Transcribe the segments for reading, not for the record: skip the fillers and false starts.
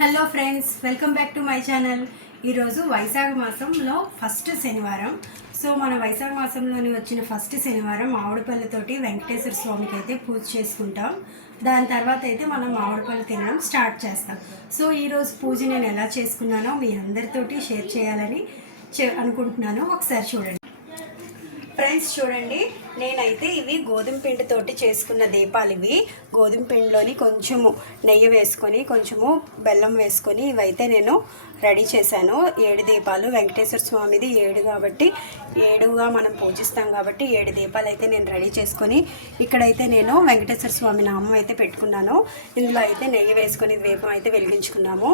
Hello friends, welcome back to my channel. ఈరోజు వైశాఖ మాసంలో first శనివారం. సో మన వైశాఖ మాసంలోని వచ్చిన ఫస్ట్ శనివారం మామిడిపళ్ళతోటి వెంకటేశ్వర స్వామికి అయితే పూజ చేసుకుంటాం. దాని తర్వాత అయితే మనం మామిడిపళ్ళు తినడం స్టార్ట్ చేస్తాం. సో ఈరోజు పూజ నేను ఎలా చేసుకున్నానో మీ అందరితోటి షేర్ చేయాలని అనుకుంటున్నాను. ఒకసారి చూడండి ఫ్రెండ్స్. చూడండి, నేనైతే ఇవి గోధుమ పిండితోటి చేసుకున్న దీపాలు. ఇవి గోధుమ పిండిలోని కొంచెము నెయ్యి వేసుకొని కొంచెము బెల్లం వేసుకొని ఇవైతే నేను రెడీ చేశాను. 7 దీపాలు. వెంకటేశ్వర స్వామిది 7 కాబట్టి 7గా మనం పూజిస్తాం కాబట్టి 7 దీపాలు అయితే నేను రెడీ చేసుకొని ఇక్కడైతే నేను వెంకటేశ్వర స్వామి నామం అయితే పెట్టుకున్నాను. ఇందులో అయితే నెయ్యి వేసుకొని దీపం అయితే వెలిగించుకున్నాము.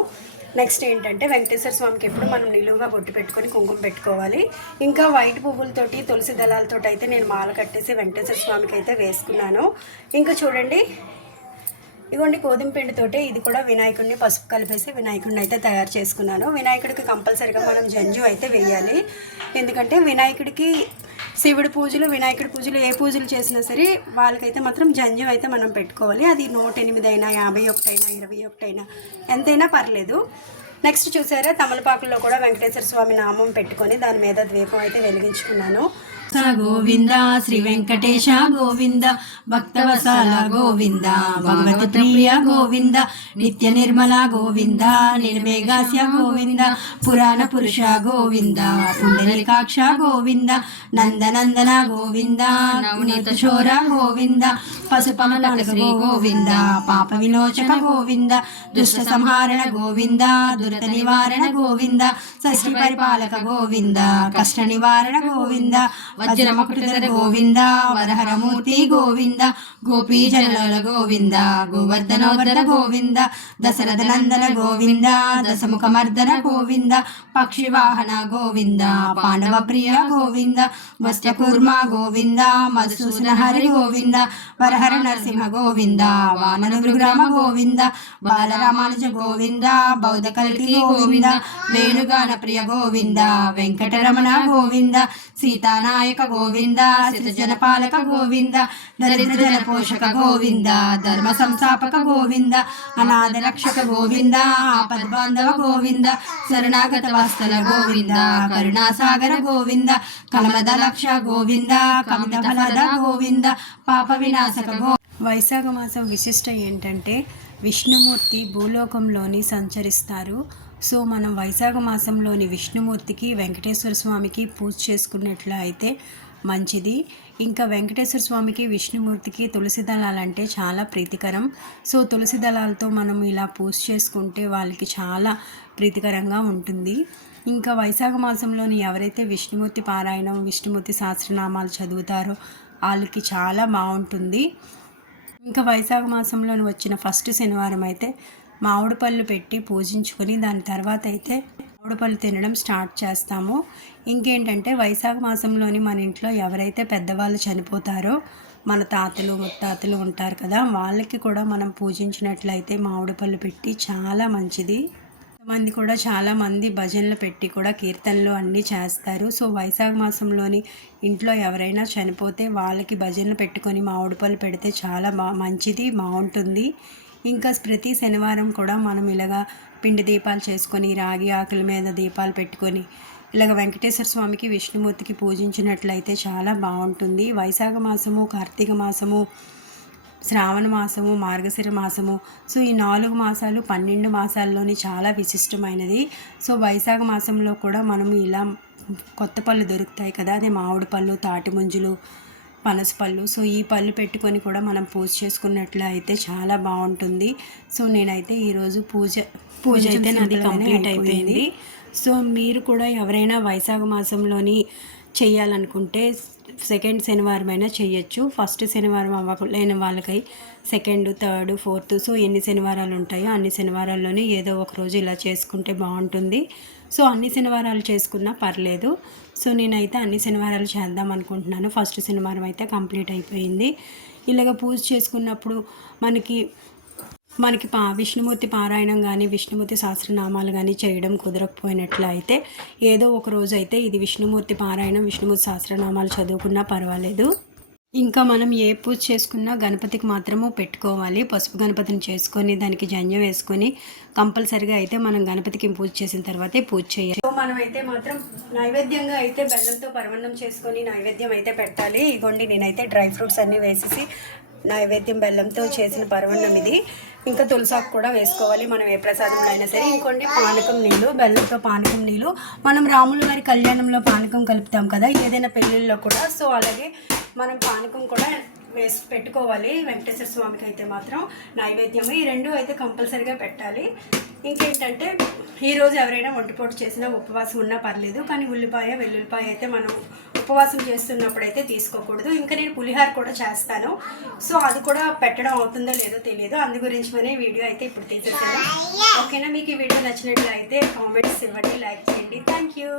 నెక్స్ట్ ఏంటంటే వెంకటేశ్వర స్వామికి ఎప్పుడు మనం నిలువుగా బొట్టు పెట్టుకొని కుంకుమ పెట్టుకోవాలి. ఇంకా వైట్ పువ్వులతోటి తులసి దళాలతో అయితే నేను మాల కట్టేసి వెంకటేశ్వర స్వామికి అయితే వేసుకున్నాను. ఇంకా చూడండి, ఇదిగోండి గోధుమ పిండితోటి ఇది కూడా వినాయకుడిని పసుపు కలిపేసి వినాయకుడిని అయితే తయారు చేసుకున్నాను. వినాయకుడికి కంపల్సరీగా మనం జంజు అయితే వేయాలి. ఎందుకంటే వినాయకుడికి శివుడి పూజలు, వినాయకుడి పూజలు ఏ పూజలు చేసినా సరే వాళ్ళకైతే మాత్రం జంజు అయితే మనం పెట్టుకోవాలి. అది 108 అయినా 51 అయినా 21 అయినా ఎంతైనా పర్లేదు. నెక్స్ట్ చూసారా, తమలపాకుల్లో కూడా వెంకటేశ్వర స్వామి నామం పెట్టుకొని దాని మీద ద్వీపం అయితే వెలిగించుకున్నాను. గోవింద శ్రీ వెంకటేశ గోవింద భక్తవసాల గోవింద భగవతి ప్రియ గోవింద నిత్య నిర్మల గోవింద నిర్మేఘాస్య గోవింద పురాణ పురుష గోవింద పుండరీకాక్ష గోవింద నందనందన గోవింద నవనీత శోర గోవింద పశుపమల గోవింద పాప విలోచక గోవింద దుష్ట సంహారణ గోవింద దురత నివారణ గోవింద షష్ఠి పరిపాలక గోవింద కష్ట నివారణ గోవింద వజ్రమకుటధర గోవింద వరహరమూర్తి గోవింద గోపీజనలోల గోవింద గోవర్ధనోవర్ధన గోవింద దశరథ నందన గోవింద దశముఖమర్దన గోవింద పక్షివాహన గోవింద పాండవ ప్రియ గోవింద వస్త్రకూర్మ గోవింద మధుసూదన హరి గోవింద వరహర నరసింహ గోవింద వామన విగ్రమ గోవింద బాలరామానుజ గోవింద బౌద్ధ కల్కి గోవింద వేణుగాన ప్రియ గోవింద వెంకటరమణ గోవింద సీతానాయక గోవింద సితజన పాలక గోవింద దరిద్ర జన పోషక గోవింద ధర్మ సంస్థాపక గోవింద అనాథ రక్షక గోవింద ఆపద్బాంధవ గోవింద శరణాగత వాస్తల గోవింద కరుణాసాగర గోవింద కమలద లక్ష గోవింద కమిత ఫలద గోవింద పాప వినాశక గో. వైశాఖ మాసం విశిష్ట ఏంటంటే విష్ణుమూర్తి భూలోకంలోని సంచరిస్తారు. సో మనం వైశాఖ మాసంలోని విష్ణుమూర్తికి వెంకటేశ్వర స్వామికి పూజ చేసుకున్నట్లు అయితే మంచిది. ఇంకా వెంకటేశ్వర స్వామికి విష్ణుమూర్తికి తులసి దళాలంటే చాలా ప్రీతికరం. సో తులసి దళాలతో మనం ఇలా పూజ చేసుకుంటే వాళ్ళకి చాలా ప్రీతికరంగా ఉంటుంది. ఇంకా వైశాఖ మాసంలోని ఎవరైతే విష్ణుమూర్తి పారాయణం, విష్ణుమూర్తి సహస్రనామాలు చదువుతారో వాళ్ళకి చాలా బాగుంటుంది. ఇంకా వైశాఖ మాసంలోని వచ్చిన ఫస్ట్ శనివారం అయితే మామిడి పళ్ళు పెట్టి పూజించుకొని దాని తర్వాత అయితే మామిడి పళ్ళు తినడం స్టార్ట్ చేస్తాము. ఇంకేంటంటే వైశాఖ మాసంలోని మన ఇంట్లో ఎవరైతే పెద్దవాళ్ళు చనిపోతారో, మన తాతలు ముత్తాతలు ఉంటారు కదా, వాళ్ళకి కూడా మనం పూజించినట్లయితే మామిడి పళ్ళు పెట్టి చాలా మంచిది. చాలామంది భజనలు పెట్టి కూడా కీర్తనలు అన్నీ చేస్తారు. సో వైశాఖ మాసంలోని ఇంట్లో ఎవరైనా చనిపోతే వాళ్ళకి భజనలు పెట్టుకొని మామిడి పళ్ళు పెడితే చాలా మంచిది, బాగుంటుంది. ఇంకా ప్రతి శనివారం కూడా మనం ఇలాగా పిండి దీపాలు చేసుకొని రాగి ఆకుల మీద దీపాలు పెట్టుకొని ఇలాగ వెంకటేశ్వర స్వామికి విష్ణుమూర్తికి పూజించినట్లయితే చాలా బాగుంటుంది. వైశాఖ మాసము, కార్తీక మాసము, శ్రావణ మాసము, మార్గశిర మాసము, సో ఈ 4 మాసాలు 12 మాసాల్లోని చాలా విశిష్టమైనది. సో వైశాఖ మాసంలో కూడా మనము ఇలా కొత్త పళ్ళు దొరుకుతాయి కదా, అదే మామిడి పళ్ళు, తాటి ముంజులు, పనస పళ్ళు. సో ఈ పళ్ళు పెట్టుకొని కూడా మనం పూజ చేసుకున్నట్లు అయితే చాలా బాగుంటుంది. సో నేనైతే ఈరోజు పూజ అయితే నాది కంప్లీట్ అయిపోయింది. సో మీరు కూడా ఎవరైనా వైశాఖ మాసంలోని చేయాలనుకుంటే సెకండ్ శనివారం అయినా చేయొచ్చు. ఫస్ట్ శనివారం అవ్వలేని వాళ్ళకై సెకండ్, థర్డ్, ఫోర్త్, సో ఎన్ని శనివారాలు ఉంటాయో అన్ని శనివారాల్లోనే ఏదో ఒక రోజు ఇలా చేసుకుంటే బాగుంటుంది. సో అన్ని శనివారాలు చేసుకున్నా పర్లేదు. సో నేనైతే అన్ని శనివారాలు చేద్దాం అనుకుంటున్నాను. ఫస్ట్ శనివారం అయితే కంప్లీట్ అయిపోయింది. ఇలాగ పూజ చేసుకున్నప్పుడు మనకి విష్ణుమూర్తి పారాయణం కానీ విష్ణుమూర్తి సహస్రనామాలు కానీ చేయడం కుదరకపోయినట్లు అయితే ఏదో ఒక రోజు అయితే ఇది విష్ణుమూర్తి పారాయణం, విష్ణుమూర్తి సహస్రనామాలు చదువుకున్నా పర్వాలేదు. ఇంకా మనం ఏ పూజ చేసుకున్నా గణపతికి మాత్రము పెట్టుకోవాలి. పసుపు గణపతిని చేసుకొని దానికి జంజం వేసుకొని కంపల్సరిగా అయితే మనం గణపతికి పూజ చేసిన తర్వాతే పూజ చేయాలి. సో మనం అయితే మాత్రం నైవేద్యంగా అయితే బెల్లంతో పరమాన్నం చేసుకొని నైవేద్యం అయితే పెట్టాలి. ఇగోండి నేనైతే డ్రై ఫ్రూట్స్ అన్నీ వేసేసి నైవేద్యం బెల్లంతో చేసిన పరమాన్నం ఇది. ఇంకా తులసాకు కూడా వేసుకోవాలి మనం ఏ ప్రసాదంలో అయినా సరే. ఇంకోండి పానకం నీళ్ళు, బెల్లంతో పానకం నీళ్ళు. మనం రాముల వారి కళ్యాణంలో పానకం కలుపుతాం కదా ఏదైనా పెళ్ళిళ్ళలో కూడా. సో అలాగే మనం పానకం కూడా వేసి పెట్టుకోవాలి. వెంకటేశ్వర స్వామికి అయితే మాత్రం నైవేద్యం ఈ రెండు అయితే కంపల్సరీగా పెట్టాలి. ఇంకేంటంటే ఈరోజు ఎవరైనా ఒంటిపూట చేసినా ఉపవాసం ఉన్నా పర్లేదు, కానీ ఉల్లిపాయ వెల్లుల్లిపాయ అయితే మనం ఉపవాసం చేస్తున్నప్పుడు అయితే తీసుకోకూడదు. ఇంకా నేను పులిహార కూడా చేస్తాను. సో అది కూడా పెట్టడం అవుతుందో లేదో తెలియదు, అందు గురించి మనే వీడియో అయితే ఇప్పుడు తీసేసాను. ఓకేనా, మీకు ఈ వీడియో నచ్చినట్లయితే కామెంట్స్ ఇవ్వండి, లైక్ చేయండి. Thank you.